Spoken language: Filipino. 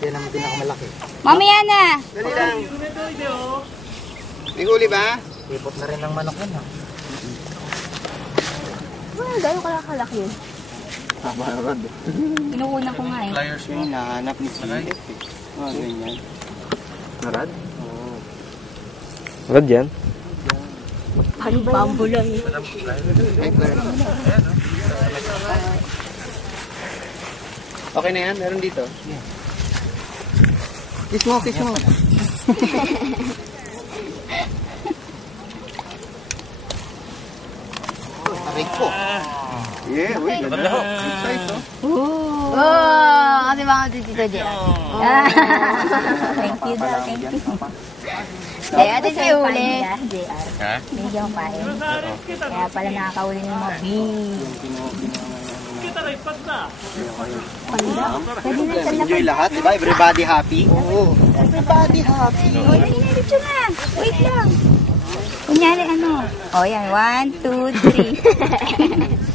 Yan ang pinakamalaki. Mamaya na. Dali lang. May huli ba? Ipot na rin ng manok yan ha. Gano'n kalaki yun? Rod. Inuuna ko nga eh. Pliers mo. Hinahanap ni Silip. Ganyan. Narad? Oo. Rad yan? Bambo lang eh. Okay na yan? Meron dito? Kiss mo, kiss mo. Aray ko. Yeah, wait. Good size, oh. Oh, kasi baka dito dyan. Thank you daw, thank you. Kaya ate siya uli. Ha? Binigyan ko pa eh. Kaya pala nakakauli ng mga bee. Panda? Pwede na sa Enjoy lahat, di ba? Everybody happy? Oo. Everybody happy. O, naninilip siya na. Wait lang. Kunyari ano. O, yan. 1, 2, 3.